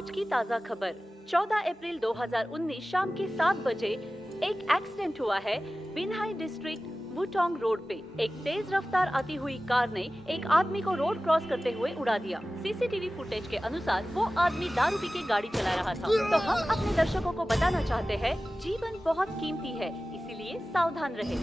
आज की ताज़ा खबर 14 अप्रैल 2019 शाम के 7 बजे एक एक्सीडेंट हुआ है बिनहाई डिस्ट्रिक्ट वुटोंग रोड पे। एक तेज रफ्तार आती हुई कार ने एक आदमी को रोड क्रॉस करते हुए उड़ा दिया। सीसीटीवी फुटेज के अनुसार वो आदमी दारू पी के गाड़ी चला रहा था। तो हम अपने दर्शकों को बताना चाहते हैं, जीवन बहुत कीमती है, इसीलिए सावधान रहें।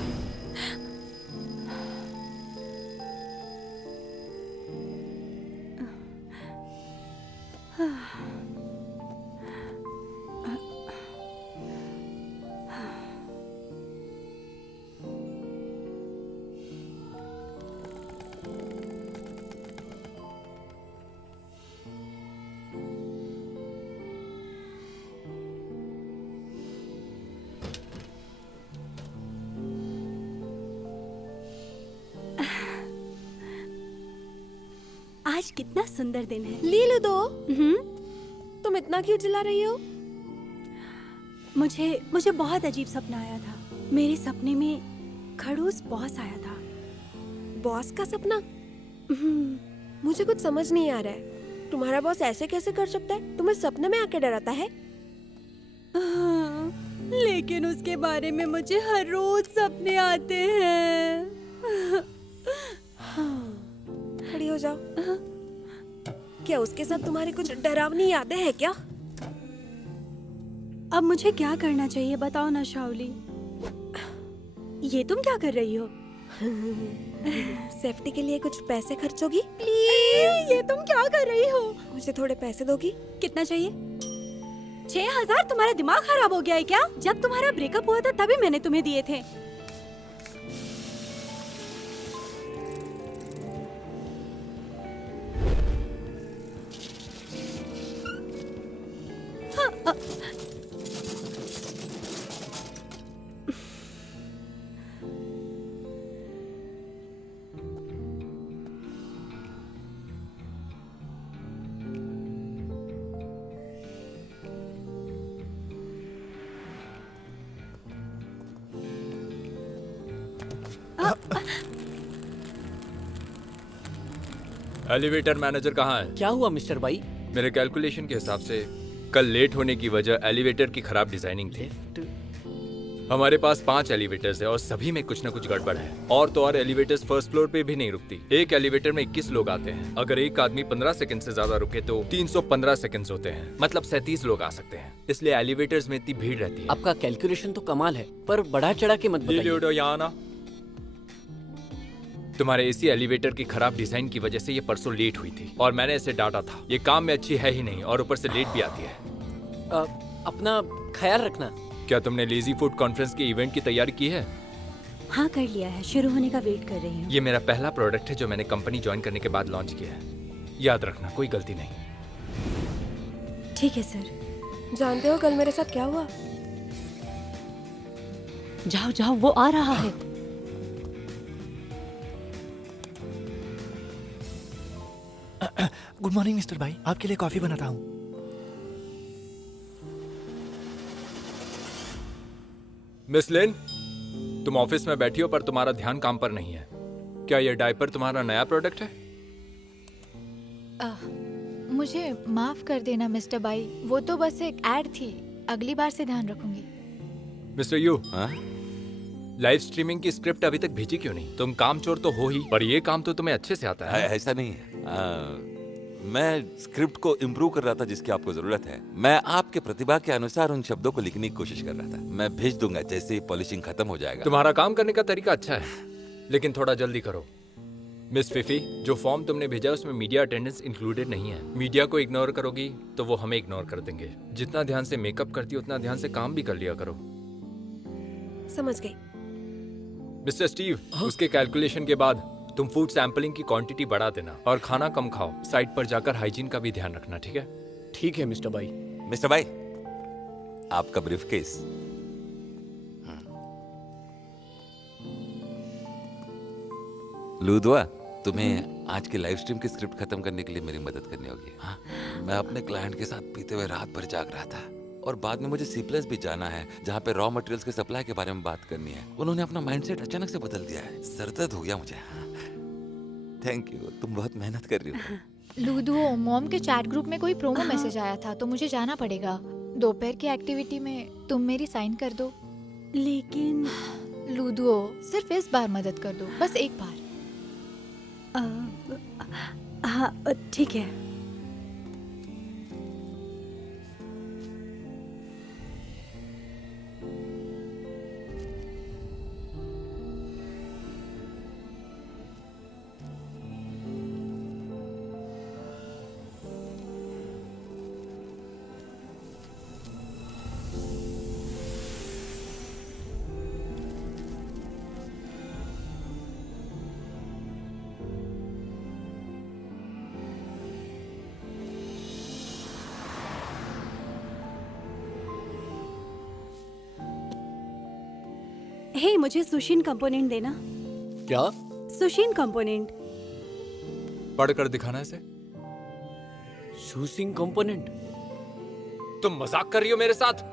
आज कितना सुंदर दिन है। ले लो दो। तुम इतना क्यों चिल्ला रही हो? मुझे बहुत अजीब सपना आया था। मेरे सपने में खड़ूस बॉस आया था। बॉस का सपना? मुझे कुछ समझ नहीं आ रहा है। तुम्हारा बॉस ऐसे कैसे कर सकता है? तुम्हें सपने में आके डराता है? लेकिन उसके बारे में मुझे हर रोज सपने आते हैं। खड़ी हो जाओ। क्या उसके साथ तुम्हारी कुछ डरावनी यादें हैं क्या? अब मुझे क्या करना चाहिए बताओ ना शाओली। ये तुम क्या कर रही हो? सेफ्टी के लिए कुछ पैसे खर्चोगी? प्लीज। ये तुम क्या कर रही हो? मुझे थोड़े पैसे दोगी? कितना चाहिए? 6000? तुम्हारा दिमाग खराब हो गया है क्या? जब तुम्हारा ब्रेकअप हुआ था तभी मैंने तुम्हें दिए थे। एलिवेटर मैनेजर कहाँ है? क्या हुआ मिस्टर भाई? मेरे कैलकुलेशन के हिसाब से कल लेट होने की वजह एलिवेटर की खराब डिजाइनिंग थी। हमारे पास 5 एलिवेटर्स है और सभी में कुछ न कुछ गड़बड़ है। और तो और एलिवेटर्स फर्स्ट फ्लोर पे भी नहीं रुकती। एक एलिवेटर में 21 लोग आते हैं। अगर एक आदमी 15 सेकंड से ज्यादा रुके तो 315 सेकंड्स होते हैं, मतलब 37 लोग आ सकते हैं। इसलिए एलिवेटर्स में इतनी भीड़ रहती है। आपका कैलकुलेशन तो कमाल है, पर बढ़ा चढ़ा के मत बताइए। यहाँ आना। तुम्हारे इसी एलिवेटर की खराब डिजाइन की वजह से ये परसों लेट हुई थी और मैंने इसे डांटा था। ये काम में अच्छी है ही नहीं और ऊपर से लेट भी आती है। अपना ख्याल रखना। क्या तुमने लेजी फूड कॉन्फ्रेंस के इवेंट की तैयारी की है? हाँ कर लिया है, शुरू होने का वेट कर रही हूँ। ये मेरा पहला प्रोडक्ट है जो मैंने कंपनी ज्वाइन करने के बाद लॉन्च किया है। याद रखना, कोई गलती नहीं। ठीक है सर। जानते हो कल मेरे साथ क्या हुआ? जाओ जाओ, वो आ रहा है। गुड मॉर्निंग मिस्टर भाई, आपके लिए कॉफी बनाता हूँ। मिस लिन, तुम ऑफिस में बैठी हो पर तुम्हारा ध्यान काम पर नहीं है। क्या ये डायपर तुम्हारा नया प्रोडक्ट है? मुझे माफ कर देना मिस्टर बाई, वो तो बस एक ऐड थी। अगली बार से ध्यान रखूंगी। मिस्टर यू, लाइव स्ट्रीमिंग की स्क्रिप्ट अभी तक भेजी क्यों नहीं? तुम कामचोर तो हो ही, पर ये काम तो तुम्हें अच्छे से आता है। ऐसा नहीं है। मैं स्क्रिप्ट को इम्प्रूव कर रहा था जिसकी आपको जरूरत है। मैं आपके प्रतिभा के अनुसार उन शब्दों को लिखने की कोशिश कर रहा था। मैं भेज दूंगा जैसे ही पॉलिशिंग खत्म हो जाएगा। तुम्हारा काम करने का तरीका अच्छा है, लेकिन थोड़ा जल्दी करो। मिस फिफी, जो फॉर्म तुमने भेजा उसमें मीडिया अटेंडेंस इंक्लूडेड नहीं है। मीडिया को इग्नोर करोगी तो वो हमें इग्नोर कर देंगे। जितना ध्यान से मेकअप करती हो उतना ध्यान से काम भी कर लिया करो। समझ गई। मिस्टर स्टीव, उसके कैलकुलेशन के बाद तुम फूड सैंपलिंग की क्वांटिटी बढ़ा देना और खाना कम खाओ। साइट पर जाकर हाइजीन का भी ध्यान रखना, ठीक है? ठीक है मिस्टर भाई। मिस्टर भाई, आपका ब्रीफकेस। लूदवा, तुम्हें आज की लाइव स्ट्रीम की स्क्रिप्ट खत्म करने के लिए मेरी मदद करनी होगी। हाँ, मैं अपने क्लाइंट के साथ पीते हुए रात भर जाग रहा था और बाद में मुझे C+ भी जाना है जहाँ पे रॉ मटेरियल्स के सप्लाई के बारे में बात करनी है। उन्होंने अपना माइंडसेट अचानक से बदल दिया है। सर दर्द हो गया मुझे। थैंक यू, तुम बहुत मेहनत कर रही हो। लूडो मॉम के चैट ग्रुप में कोई प्रोमो मैसेज आया था तो मुझे जाना पड़ेगा। दोपहर की एक्टिविटी में तुम मेरी साइन कर दो। लेकिन लूडो सिर्फ इस बार मदद कर दो, बस एक बार। हाँ ठीक है। हे मुझे सुशिन कंपोनेंट देना। क्या? सुशिन कंपोनेंट। पढ़कर दिखाना इसे। शूसिंग कंपोनेंट? तुम मजाक कर रही हो मेरे साथ?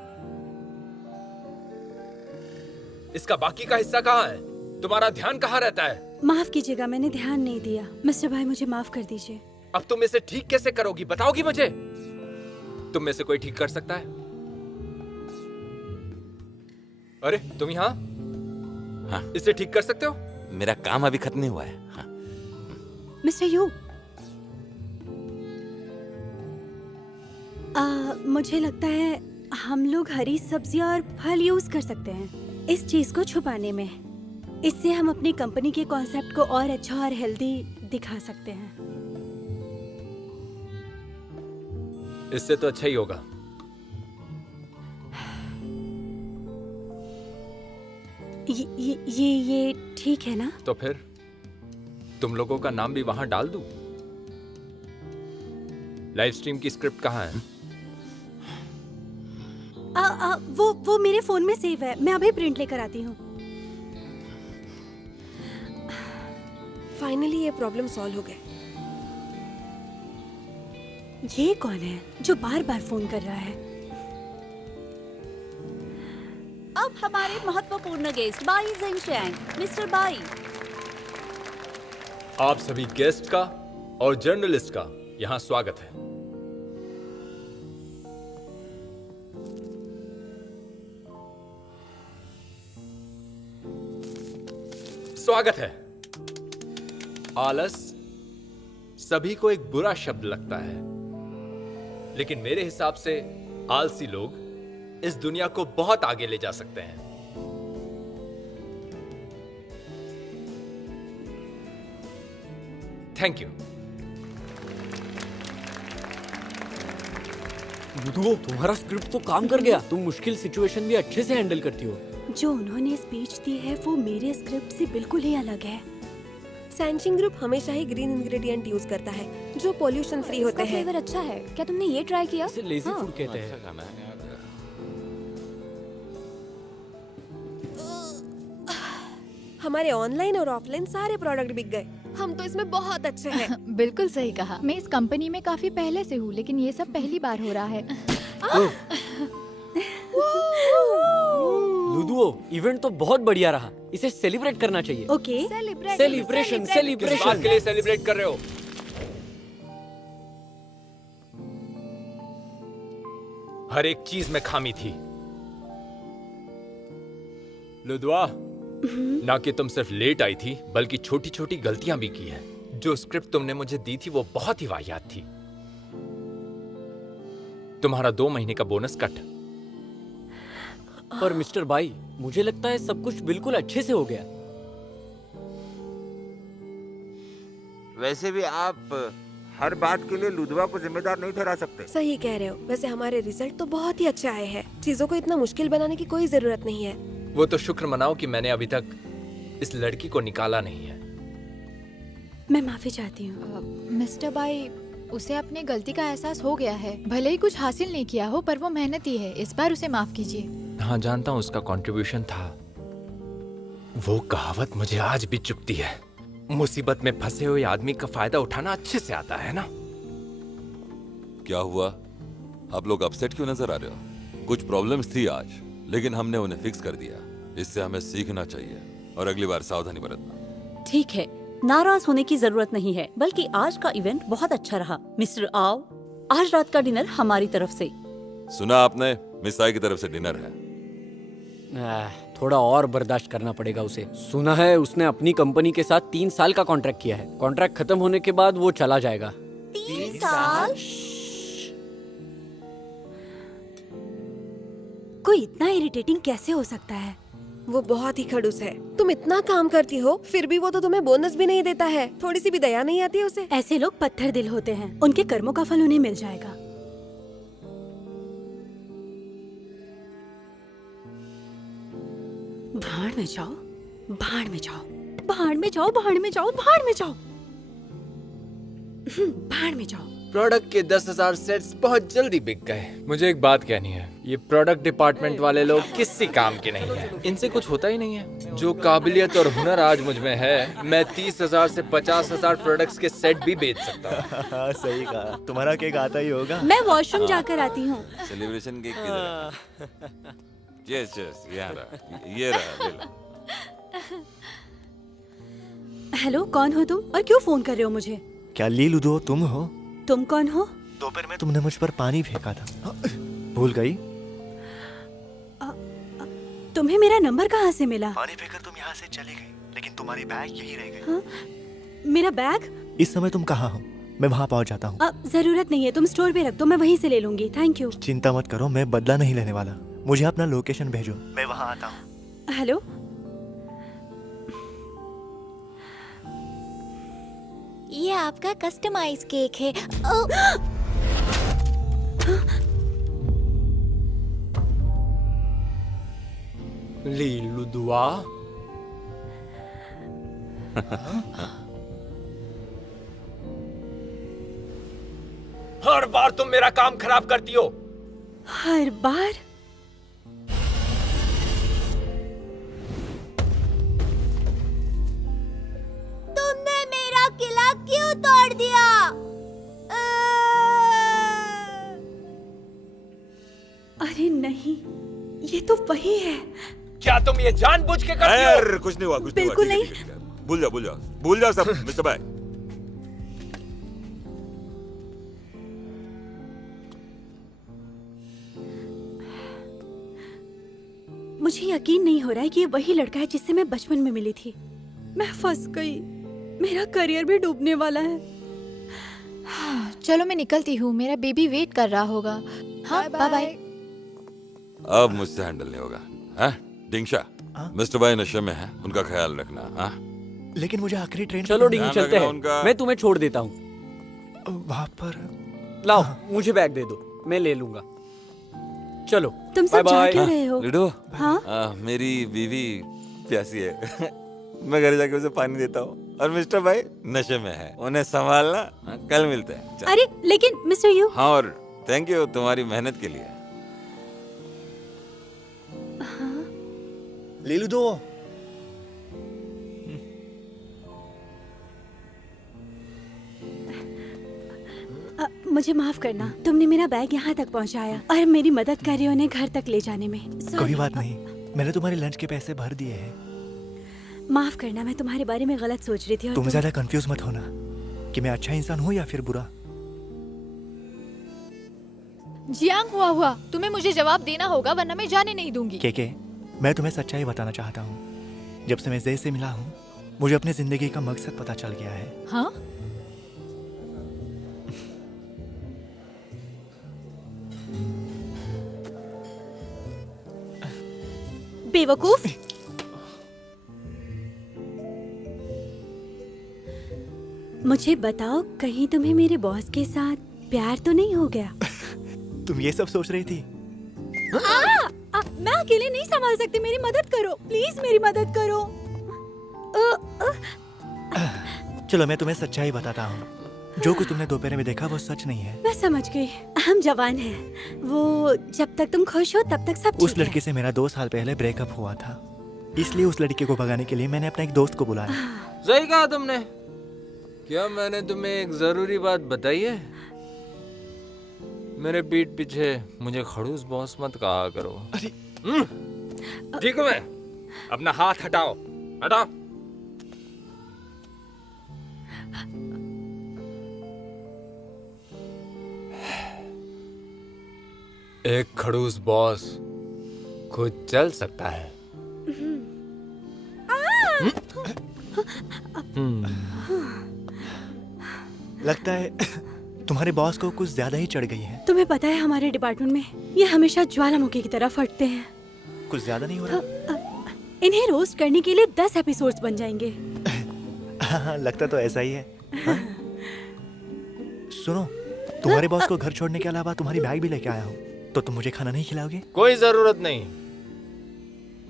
इसका बाकी का हिस्सा कहाँ है? तुम्हारा ध्यान कहाँ रहता है? माफ कीजिएगा, मैंने ध्यान नहीं दिया। मिस्टर भाई मुझे माफ कर दीजिए। अब तुम इसे ठीक कैसे करोगी, बताओगी मुझे? तुम में से कोई ठीक कर सकता है? अरे तुम यहाँ? हाँ। इसे ठीक कर सकते हो? मेरा काम अभी खत्म नहीं हुआ है। हाँ। मिस्टर यू, मुझे लगता है हम लोग हरी सब्जियां और फल यूज कर सकते हैं इस चीज को छुपाने में। इससे हम अपनी कंपनी के कॉन्सेप्ट को और अच्छा और हेल्दी दिखा सकते हैं। इससे तो अच्छा ही होगा। ये ठीक है ना? तो फिर तुम लोगों का नाम भी वहां डाल दूं? लाइव स्ट्रीम की स्क्रिप्ट कहाँ है? वो मेरे फोन में सेव है, मैं अभी प्रिंट लेकर आती हूँ। फाइनली ये प्रॉब्लम सॉल्व हो गया। ये कौन है जो बार बार फोन कर रहा है? अब हमारे महत्वपूर्ण गेस्ट बाई जिंगशैंग। मिस्टर बाई, आप सभी गेस्ट का और जर्नलिस्ट का यहाँ स्वागत है। स्वागत है। आलस सभी को एक बुरा शब्द लगता है, लेकिन मेरे हिसाब से आलसी लोग इस दुनिया को बहुत आगे ले जा सकते हैं। Thank you. लूडो, तुम्हारा स्क्रिप्ट तो काम कर गया। तुम मुश्किल सिचुएशन भी अच्छे से हैंडल करती हो। जो उन्होंने स्पीच दी है वो मेरे स्क्रिप्ट से बिल्कुल ही अलग है। सैनशिंग ग्रुप हमेशा ही ग्रीन इंग्रेडिएंट यूज करता है जो पोल्यूशन फ्री होते हैं। फ्लेवर अच्छा है, क्या तुमने ये ट्राई किया? इसे लेजी फूड कहते हैं। अच्छा खाना है यार। हमारे ऑनलाइन और ऑफलाइन सारे प्रोडक्ट बिक गए। हम तो इसमें बहुत अच्छे हैं। बिल्कुल सही कहा। मैं इस कंपनी में काफी पहले से हूँ, लेकिन ये सब पहली बार हो रहा है। लूडो, इवेंट तो बहुत बढ़िया रहा। इसे सेलिब्रेट करना चाहिए। ओके, सेलिब्रेशन किस बात सेलिब्रेशन। के लिए सेलिब्रेट कर रहे हो? हर एक चीज में खामी थी। लुदवा, ना कि तुम सिर्फ लेट आई थी, बल्कि छोटी छोटी गलतियां भी की है। जो स्क्रिप्ट तुमने मुझे दी थी वो बहुत ही वाहियात थी। तुम्हारा 2 महीने का बोनस कट। पर मिस्टर बाई, मुझे लगता है सब कुछ बिल्कुल अच्छे से हो गया। वैसे भी आप हर बात के लिए लुधवा को जिम्मेदार नहीं ठहरा सकते। सही कह रहे हो। वैसे हमारे रिजल्ट तो बहुत ही अच्छे आए हैं। चीजों को इतना मुश्किल बनाने की कोई जरूरत नहीं है। वो तो शुक्र मनाओ कि मैंने अभी तक इस लड़की को निकाला नहीं है। मैं माफी चाहती हूँ। मिस्टर बाई, उसे अपनी गलती का एहसास हो गया है। भले ही कुछ हासिल नहीं किया हो, पर वो मेहनती है। इस बार उसे माफ कीजिए। हाँ, जानता हूँ उसका कंट्रीब्यूशन था। वो कहावत मुझे आज भी चुभती है, मुसीबत में फंसे हुए आदमी का फायदा उठाना अच्छे से आता है ना। क्या हुआ? आप लोग अपसेट क्यों नजर आ रहे हो? कुछ प्रॉब्लम्स थी आज, लेकिन हमने उन्हें फिक्स कर दिया। इससे हमें सीखना चाहिए और अगली बार सावधानी बरतना। ठीक है, नाराज होने की जरूरत नहीं है, बल्कि आज का इवेंट बहुत अच्छा रहा। मिस्टर आओ, आज रात का डिनर हमारी तरफ से। सुना आपने, मिस आई की तरफ से डिनर है। थोड़ा और बर्दाश्त करना पड़ेगा उसे। सुना है उसने अपनी कंपनी के साथ 3 साल का कॉन्ट्रैक्ट किया है। कॉन्ट्रैक्ट खत्म होने के बाद वो चला जाएगा। 3 साल? कोई इतना इरिटेटिंग कैसे हो सकता है? वो बहुत ही खड़ूस है। तुम इतना काम करती हो, फिर भी वो तो तुम्हें बोनस भी नहीं देता है। थोड़ी सी भी दया नहीं आती है उसे। ऐसे लोग पत्थर दिल होते हैं, उनके कर्मों का फल उन्हें मिल जाएगा। भाड़ में जाओ, भाड़ में जाओ, भाड़ में जाओ, भाड़ में जाओ, भाड़ में जाओ, भाड़ में जाओ। प्रोडक्ट के 10,000 सेट्स बहुत जल्दी बिक गए। मुझे एक बात कहनी है, ये प्रोडक्ट डिपार्टमेंट वाले लोग किसी काम के नहीं है। इनसे कुछ होता ही नहीं है। जो काबिलियत और हुनर आज मुझ में है, मैं 30,000 से 50,000 प्रोडक्ट्स के सेट भी बेच सकता हूँ। सही कहा, तुम्हारा केक आता ही होगा। मैं वॉशरूम जाकर आती हूँ। सेलिब्रेशन केक किधर है? यस यस, यहाँ रहा, ये रहा, ले लो। हेलो, कौन हो तुम और क्यों फोन कर रहे हो मुझे? क्या लीलुदो तुम हो? तुम कौन हो? दोपहर में तुमने मुझ पर पानी फेंका था, भूल गई? तुम्हें मेरा नंबर कहाँ से मिला? पानी फेंकर तुम यहाँ से चली गई, लेकिन तुम्हारी बैग यही रह गई। हाँ? मेरा बैग? इस समय तुम कहाँ हो? मैं वहाँ पहुँच जाता हूँ। जरूरत नहीं है, तुम स्टोर पे रख दो, मैं वहीं से ले लूंगी। Thank you. चिंता मत करो, मैं बदला नहीं लेने वाला। मुझे अपना लोकेशन भेजो, मैं वहाँ आता हूँ। हेलो, ये आपका कस्टमाइज केक है। लीलुदुआ, हर बार तुम मेरा काम खराब करती हो। हर बार? तुमने मेरा किला क्यों तोड़ दिया? अरे नहीं, ये तो वही है। क्या तुम ये जानबूझ के करती हो? अरे कुछ नहीं हुआ, कुछ नहीं हुआ। बिल्कुल ठीक है, नहीं। ठीक है, ठीक है। भूल जाओ, भूल जाओ, भूल जाओ सब, मिस्टर भाई। मुझे यकीन नहीं हो रहा है कि ये वही लड़का है जिससे मैं बचपन में मिली थी। मैं फंस गई, मेरा करियर भी डूबने वाला है। चलो मैं निकलती हूँ, मेरा बेबी वेट कर रहा होगा। हाँ, बाय बाय। अब मुझसे हैंडल नहीं होगा। हाँ डिंगशा, मिस्टर भाई नशे में है, उनका ख्याल रखना। हाँ लेकिन मुझे आखिरी ट्रेन। चलो डिंग, ध्यान चलते रखना हैं। उनका। मैं तुम्हें छोड़ देता हूँ। वहाँ पर लाओ, मुझे बैग दे दो, मैं ले लूंगा। चलो, तुम सब जा क्यों रहे हो? लिडो, हाँ? मेरी बीवी प्यासी है। मैं घर जाके उसे पानी देता हूँ, और मिस्टर भाई नशे में है, उन्हें संभालना। कल मिलते हैं। चल। अरे लेकिन मिस्टर यू। हाँ, और थैंक यू तुम्हारी मेहनत के लिए। लीलुदो, मुझे माफ करना, तुमने मेरा बैग यहाँ तक पहुँचाया और मेरी मदद कर रही हो उन्हें घर तक ले जाने में। Sorry। कोई बात नहीं, मैंने तुम्हारे लंच के पैसे भर दिए हैं। माफ करना, मैं तुम्हारे बारे में गलत सोच रही थी। और तुम ज्यादा कंफ्यूज मत होना कि मैं अच्छा इंसान हूँ या फिर बुरा। जियांग हुआ, तुम्हें मुझे जवाब देना होगा वरना मैं जाने नहीं दूंगी। के मैं तुम्हें सच्चाई बताना चाहता हूँ। जब से मैं जय से मिला हूँ, मुझे अपनी जिंदगी का मकसद पता चल गया है। हाँ? बेवकूफ। मुझे बताओ, कहीं तुम्हें मेरे बॉस के साथ प्यार तो नहीं हो गया? तुम ये सब सोच रही थी? मैं अकेले नहीं संभाल सकती, मेरी मदद करो प्लीज, मेरी मदद करो। चलो मैं तुम्हें सच्चाई बताता हूँ। जो कुछ तुमने दोपहर में देखा वो सच नहीं है। मैं समझ गई, हम जवान हैं। वो जब तक तुम खुश हो तब तक सब उस ठीक है। लड़की से मेरा 2 साल पहले ब्रेकअप हुआ था, इसलिए उस लड़की को भगाने के लिए मैंने अपना एक दोस्त को बुलाया। सही कहा तुमने। क्या मैंने तुम्हें एक जरूरी बात बताई है? मेरे पीठ पीछे मुझे खड़ूस बॉस मत कहा करो। ठीक है, मैं अपना हाथ हटाओ, हटाओ। एक खड़ूस बॉस खुद चल सकता है। लगता है तुम्हारे बॉस को कुछ ज्यादा ही चढ़ गई है। तुम्हें पता है हमारे डिपार्टमेंट में ये हमेशा ज्वालामुखी की तरह फटते हैं। कुछ ज्यादा नहीं हो रहा? इन्हें रोस्ट करने के लिए 10 एपिसोड्स बन जाएंगे। हाँ, लगता तो ऐसा ही है। हाँ? सुनो, तुम्हारे बॉस को घर छोड़ने के अलावा तुम्हारी बैग भी लेके आया हूँ, तो तुम मुझे खाना नहीं खिलाओगे? कोई जरूरत नहीं,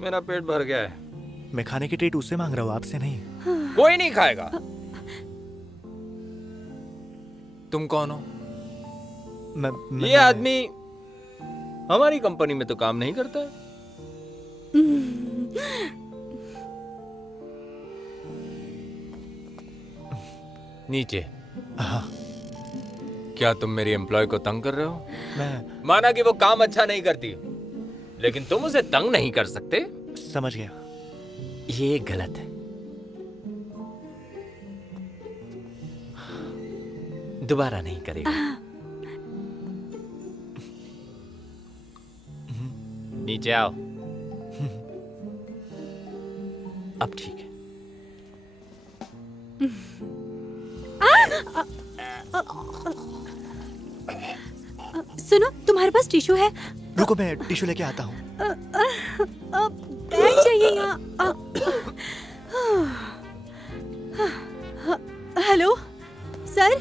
मेरा पेट भर गया है। मैं खाने की ट्रीट उससे मांग रहा हूँ, आपसे नहीं। कोई नहीं खाएगा। तुम कौन हो? ये आदमी हमारी कंपनी में तो काम नहीं करता। नीचे। हाँ। क्या तुम मेरी एम्प्लॉय को तंग कर रहे हो? मैं माना कि वो काम अच्छा नहीं करती, लेकिन तुम उसे तंग नहीं कर सकते। समझ गया। ये गलत है। दोबारा नहीं करेगा। नीचे आओ। अब ठीक है। सुनो, तुम्हारे पास टिश्यू है? रुको, मैं टिश्यू लेके आता हूँ। बैग चाहिए यहाँ। हेलो सर,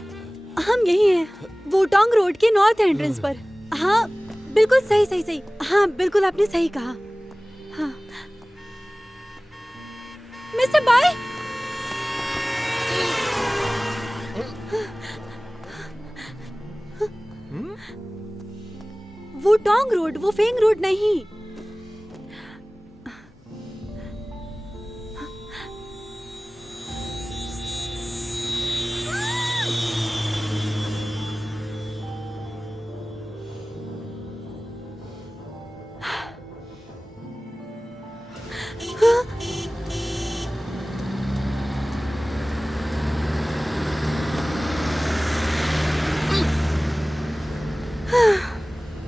हम यही हैं, वुटोंग रोड के नॉर्थ एंट्रेंस पर। हाँ बिल्कुल सही सही सही। हाँ बिल्कुल, आपने सही कहा। हाँ मिस्टर बाय। वुटोंग रोड, वो फेंग रोड नहीं।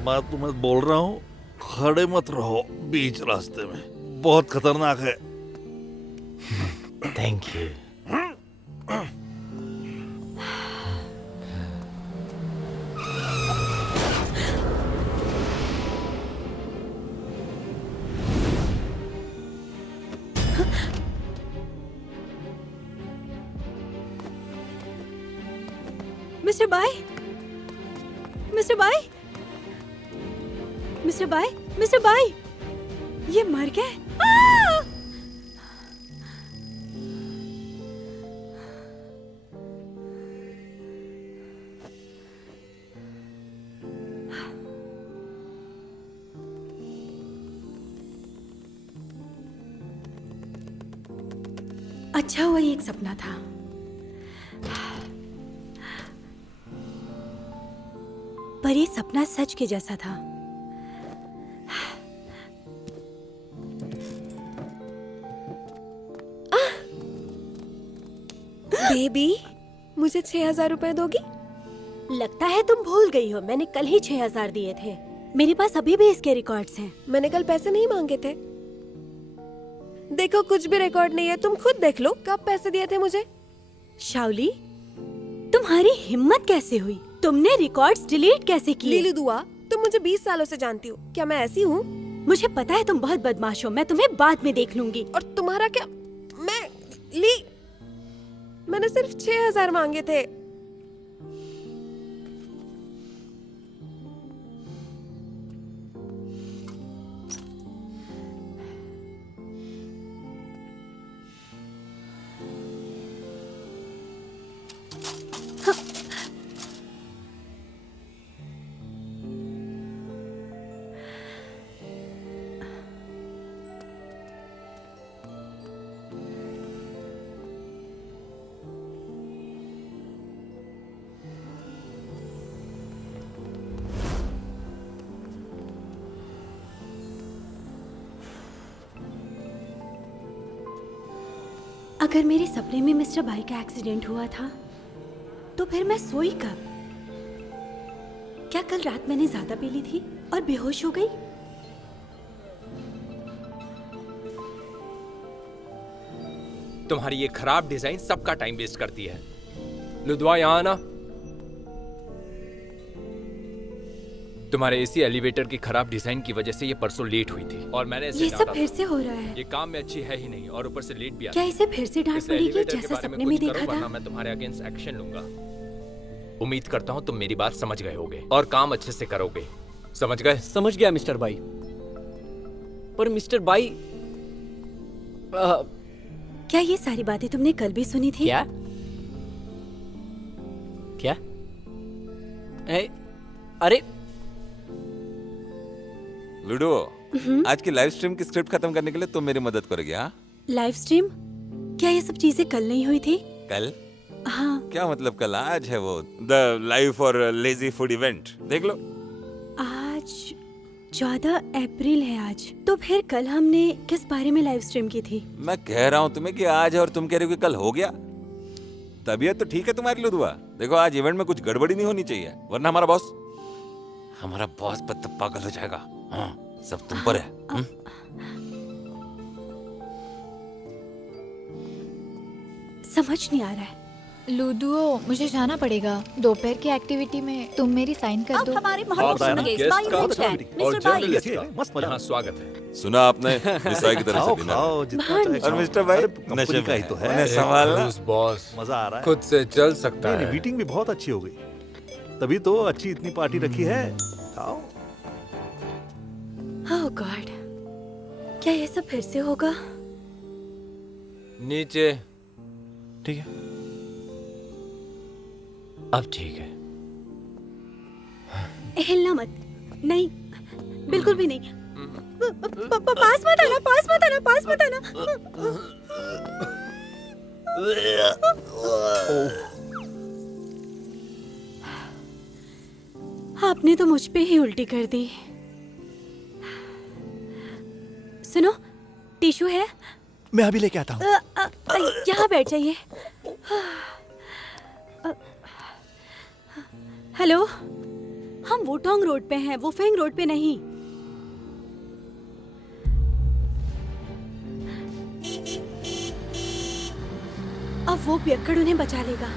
मैं तुम्हें बोल रहा हूँ, खड़े मत रहो बीच रास्ते में, बहुत खतरनाक है। Thank you. Mister bye, mister bye, mister bye, mister bye, ये मर गए। अच्छा हुआ ये एक सपना था। पर ये सपना सच के जैसा था। बेबी, मुझे 6,000 रुपए दोगी? लगता है तुम भूल गई हो, मैंने कल ही 6,000 दिए थे। मेरे पास अभी भी इसके रिकॉर्ड्स हैं। मैंने कल पैसे नहीं मांगे थे। देखो, कुछ भी रिकॉर्ड नहीं है, तुम खुद देख लो कब पैसे दिए थे मुझे। शाओली, तुम्हारी हिम्मत कैसे हुई? तुमने रिकॉर्ड्स डिलीट कैसे किए? लीलू दुआ, तुम मुझे 20 सालों से जानती हो, क्या मैं ऐसी हूँ? मुझे पता है तुम बहुत बदमाश हो, मैं तुम्हें बाद में देख लूंगी। और तुम्हारा क्या? मैंने सिर्फ 6,000 मांगे थे। अगर मेरे सपने में मिस्टर बाई का एक्सीडेंट हुआ था तो फिर मैं सोई कब? क्या कल रात मैंने ज्यादा पी ली थी? और बेहोश हो गई। तुम्हारी ये खराब डिजाइन सबका टाइम वेस्ट करती है। लुधवा यहाँ आना। तुम्हारे इसी एलिवेटर की खराब डिजाइन की वजह से ये परसों लेट हुई थी और मैंने इसे ये डांटा सब था। फिर से हो रहा है। ये काम में अच्छी है ही नहीं और ऊपर से लेट भी क्या आती इसे फिर से डांट इस पड़ेगी एलिवेटर के जैसा बारे सपने कुछ में करो, देखा वरना था? मैं तुम्हारे अगेंस्ट एक्शन लूंगा। उम्मीद करता हूँ तुम मेरी बात समझ गए होगे और काम अच्छे से करोगे। समझ गए? समझ गया मिस्टर बाई। पर मिस्टर बाई क्या ये सारी बातें तुमने कल भी सुनी थी? क्या क्या अरे लूडो, आज की लाइव स्ट्रीम की स्क्रिप्ट खत्म करने के लिए तुम मेरी मदद करोगे? हाँ, लाइव स्ट्रीम? क्या ये सब चीजें कल नहीं हुई थी? कल? हाँ। क्या मतलब कल? आज है वो the live for lazy food event, देख लो। आज 14 अप्रैल है आज। तो फिर कल हमने किस बारे में लाइव स्ट्रीम की थी? मैं कह रहा हूँ तुम्हें कि आज है और तुम कह रहे हो कि कल हो गया। तबीयत तो ठीक है तुम्हारी लुधवा। देखो आज इवेंट में कुछ गड़बड़ी नहीं होनी चाहिए, वरना हमारा बॉस पत्ता पागल हो जाएगा। हाँ, सब तुम पर है। समझ नहीं आ रहा है। लूडुओ, मुझे जाना पड़ेगा। दोपहर की एक्टिविटी में तुम मेरी साइन कर दो। अब हमारे महत्वपूर्ण गेस्ट बाई मिनट हैं। मिस्टर बाई, मस्त मजा। हाँ, स्वागत है। सुना आपने मिसाई की तरफ से डिनर। और मिस्टर भाई नशे का ही तो है। उन्हें संभालना। बॉस मजा आ रहा है। खुद से चल सकता नहीं, है। मीटिंग भी बहुत अच्छी हो गई, तभी तो अच्छी इतनी पार्टी रखी है। आओ। ओह गॉड, क्या ये सब फिर से होगा? नीचे। ठीक है। अब ठीक है। हिलना मत। नहीं, बिल्कुल भी नहीं। पास मत आना, पास मत आना, पास मत आना। आपने तो मुझ पे ही उल्टी कर दी। सुनो, टिश्यू है? मैं अभी लेके आता हूँ। यहाँ बैठ जाइए। हेलो, हम वुटोंग रोड पे हैं, वुफेंग रोड पे नहीं। अब वो पियक्कड़ उन्हें बचा लेगा।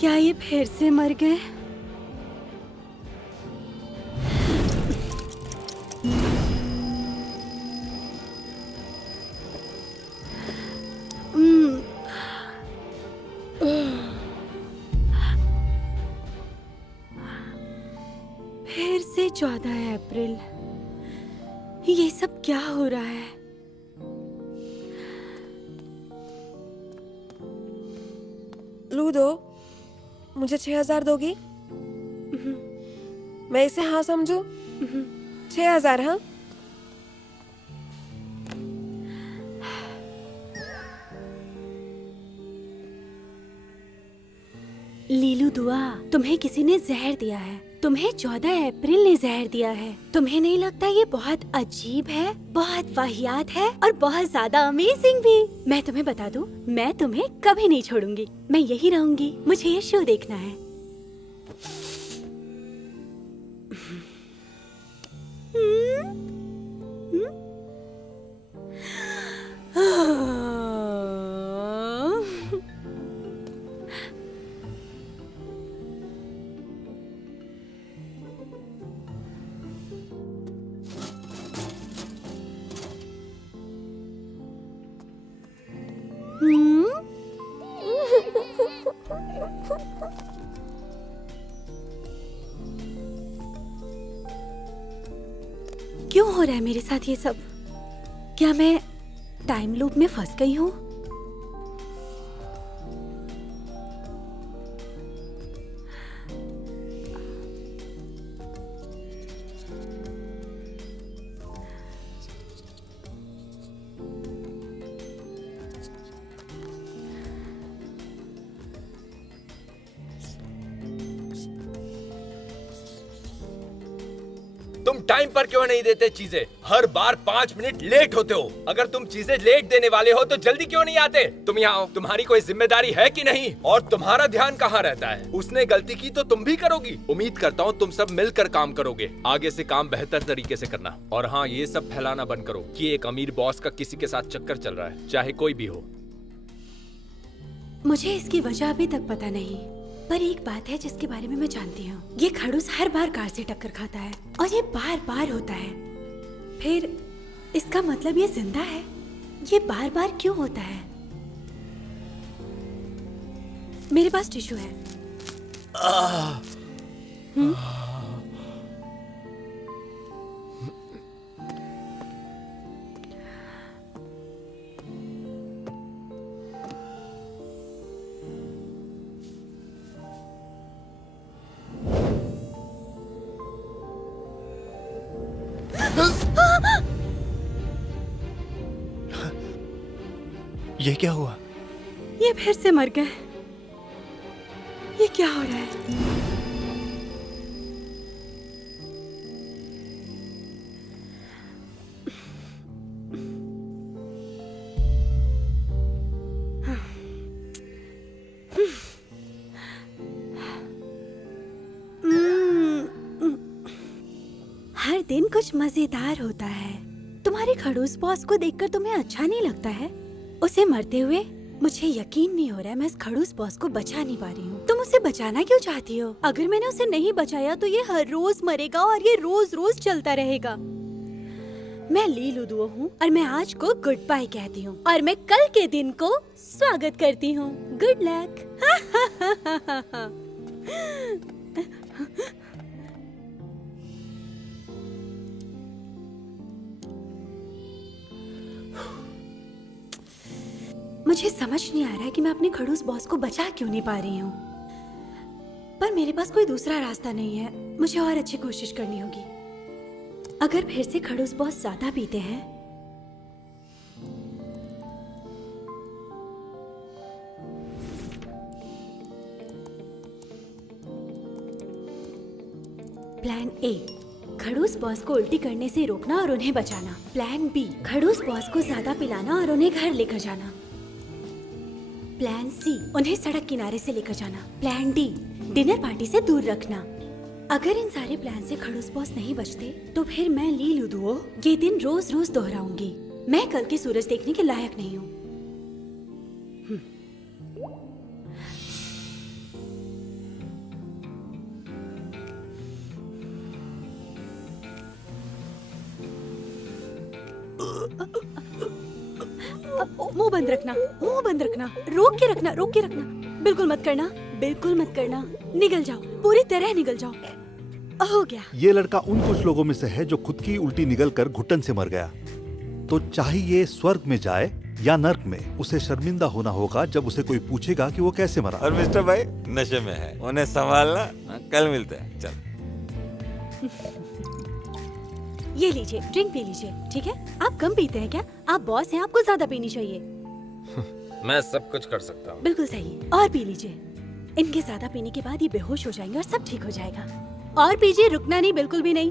क्या ये फिर से मर गए? फिर से 14 अप्रैल। ये सब क्या हो रहा है? लूडो, मुझे 6000 दोगी? मैं इसे हाँ समझू? 6000? हाँ। लीलू दुआ, तुम्हें किसी ने जहर दिया है। तुम्हें 14 अप्रैल ने जहर दिया है। तुम्हें नहीं लगता ये बहुत अजीब है, बहुत वाहियात है और बहुत ज्यादा अमेजिंग भी? मैं तुम्हें बता दूं, मैं तुम्हें कभी नहीं छोड़ूंगी। मैं यही रहूंगी। मुझे ये शो देखना है। क्यों हो रहा है मेरे साथ ये सब? क्या मैं टाइम लूप में फंस गई हूँ? तुम टाइम पर क्यों नहीं देते चीजें? हर बार 5 मिनट लेट होते हो। अगर तुम चीजें लेट देने वाले हो तो जल्दी क्यों नहीं आते? तुम यहाँ आओ, तुम्हारी कोई जिम्मेदारी है कि नहीं? और तुम्हारा ध्यान कहाँ रहता है? उसने गलती की तो तुम भी करोगी। उम्मीद करता हूँ तुम सब मिलकर काम करोगे। आगे से काम बेहतर तरीके से करना। और हाँ, ये सब फैलाना बंद करो कि एक अमीर बॉस का किसी के साथ चक्कर चल रहा है, चाहे कोई भी हो। मुझे इसकी वजह अभी तक पता नहीं, पर एक बात है जिसके बारे में मैं जानती हूँ। ये खड़ूस हर बार कार से टक्कर खाता है और ये बार बार होता है। फिर इसका मतलब ये जिंदा है। ये बार बार क्यों होता है? मेरे पास टिश्यू है। ये क्या हुआ? ये फिर से मर गए। ये क्या हो रहा है? हर दिन कुछ मजेदार होता है। तुम्हारे खड़ूस बॉस को देखकर तुम्हें अच्छा नहीं लगता है? उसे मरते हुए मुझे यकीन नहीं हो रहा है। मैं इस खड़ूस बॉस को बचा नहीं पा रही हूँ। तुम उसे बचाना क्यों चाहती हो? अगर मैंने उसे नहीं बचाया तो ये हर रोज मरेगा और ये रोज रोज चलता रहेगा। मैं ली लुदुओ हूँ और मैं आज को गुड बाय कहती हूँ और मैं कल के दिन को स्वागत करती हूँ। Good luck. मुझे समझ नहीं आ रहा है कि मैं अपने खड़ूस बॉस को बचा क्यों नहीं पा रही हूँ, पर मेरे पास कोई दूसरा रास्ता नहीं है। मुझे और अच्छी कोशिश करनी होगी। अगर फिर से खड़ूस बॉस ज्यादा पीते हैं प्लान ए, खड़ूस बॉस को उल्टी करने से रोकना और उन्हें बचाना। प्लान बी, खड़ूस बॉस को ज्यादा पिलाना और उन्हें घर लेकर जाना। प्लान सी, उन्हें सड़क किनारे से लेकर जाना। प्लान डी, डिनर पार्टी से दूर रखना। अगर इन सारे प्लान से खड़ूस बॉस नहीं बचते तो फिर मैं ली लुदुओ ये दिन रोज रोज दोहराऊंगी। मैं कल के सूरज देखने के लायक नहीं हूँ। मुंह बंद रखना, मुंह बंद रखना, रोक के रखना, रोक के रखना। बिल्कुल मत करना, बिल्कुल मत करना। निगल जाओ, पूरी तरह निगल जाओ। हो गया। ये लड़का उन कुछ लोगों में से है जो खुद की उल्टी निगल कर घुटन से मर गया। तो चाहे ये स्वर्ग में जाए या नर्क में, उसे शर्मिंदा होना होगा जब उसे कोई पूछेगा कि वो कैसे मरा। और मिस्टर भाई नशे में है, उन्हें संभालना। कल मिलते हैं, चल। ये लीजिए, ड्रिंक पी लीजिए। ठीक है, आप कम पीते हैं क्या? आप बॉस हैं, आपको ज्यादा पीनी चाहिए। मैं सब कुछ कर सकता हूँ। बिल्कुल सही। और पी लीजिए। इनके ज्यादा पीने के बाद ये बेहोश हो जाएंगे और सब ठीक हो जाएगा। और पीजिए, रुकना नहीं, बिल्कुल भी नहीं।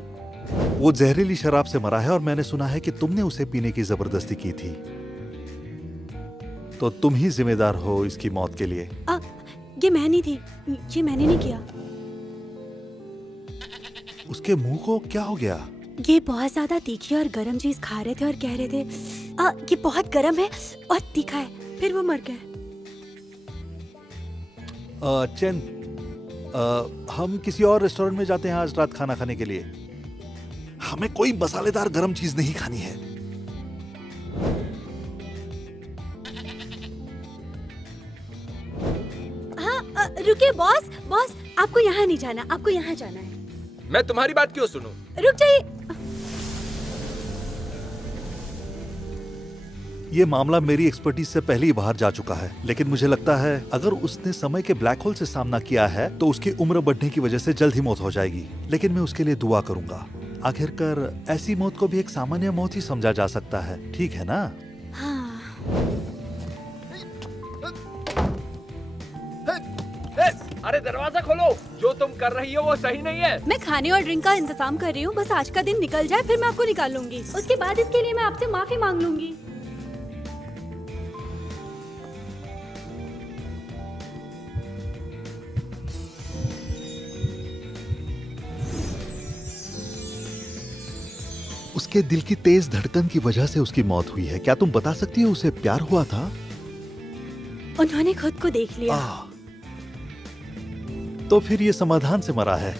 वो जहरीली शराब से मरा है और मैंने सुना है कि तुमने उसे पीने की जबरदस्ती की थी। तो तुम ही जिम्मेदार हो इसकी मौत के लिए। ये मैं नहीं थी, ये मैंने नहीं किया। उसके मुंह को क्या हो गया? ये बहुत ज्यादा तीखी और गरम चीज खा रहे थे और कह रहे थे ये बहुत गरम है और तीखा है। फिर वो मर गए। चेन, हम किसी और रेस्टोरेंट में जाते हैं आज रात खाना खाने के लिए। हमें कोई मसालेदार गरम चीज नहीं खानी है। हाँ, रुकिए बॉस, बॉस आपको यहाँ नहीं जाना, आपको यहाँ जाना है। मैं तुम्हारी बात क्यों सुनूं? रुक जाइए। ये मामला मेरी एक्सपर्टीज से पहले ही बाहर जा चुका है, लेकिन मुझे लगता है अगर उसने समय के ब्लैक होल से सामना किया है तो उसकी उम्र बढ़ने की वजह से जल्द ही मौत हो जाएगी। लेकिन मैं उसके लिए दुआ करूंगा। आखिरकार ऐसी मौत को भी एक सामान्य मौत ही समझा जा सकता है, ठीक है ना? हाँ। अरे दरवाजा खोलो, जो तुम कर रही हो वो सही नहीं है। मैं खाने और ड्रिंक का इंतजाम कर रही हूँ, बस आज का दिन निकल जाए फिर मैं आपको निकालूंगी। उसके बाद इसके लिए मैं आपसे माफी मांग लूंगी। उसके दिल की तेज धड़कन की वजह से उसकी मौत हुई है। क्या तुम बता सकती हो उसे प्यार हुआ था? उन्होंने खुद को देख लिया। तो फिर ये समाधान से मरा है।